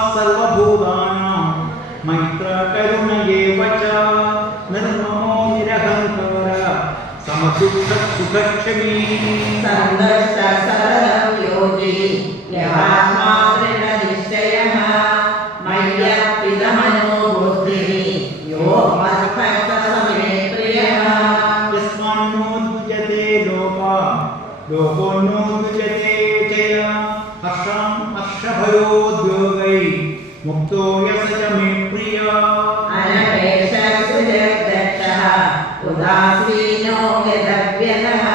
सर्वभूतानां मैत्रकरुण च निर्ममो निरहङ्कार। समदुःखसुखक्षमी। सन्दर्श सरलं योगी यहात्मा दृढनिश्चयः। मय्यर्पितमनो बुद्धिः यो मत्भक्तसमे प्रियः। यस्मान्नो द्विजते लोका लोकोन्नो द्विजते जय। हर्षं हर्षभयोद्योगै मुक्तो यस च मे प्रिया अनपेक्षसुजर्दक्षः उदासीनो यदव्यतः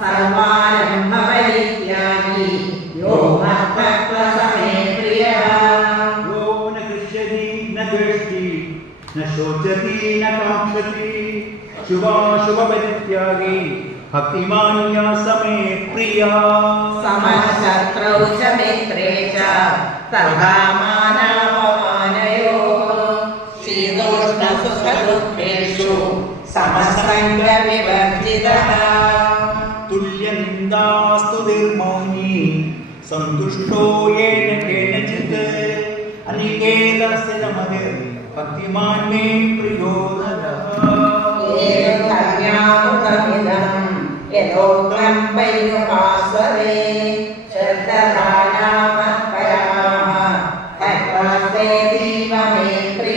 सर्वारम्भपरित्यागी यो मत्भक्तसमे प्रियः। यो न हृष्यति न द्वेष्टि न शोचति न काङ्क्षति शुभाशुभपरित्यागी भक्तिमान् या समे प्रिया। समशत्रौ च मित्रे സഹാമാനവമാനയോ ശീതോഷ്ണസുഖദുഃഖേഷു സമസംഗവിവർജിതഃ തുല്യന്താസ്തു നിർമൗനി സന്തുഷ്ടോ യേന കേനചിത് അനികേതസ്യ നമതി ഭക്തിമാൻ മേ പ്രിയോദതഃ യഥോക്തം വൈനുപാസ്വരേ ശ്രദ്ധ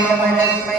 नमः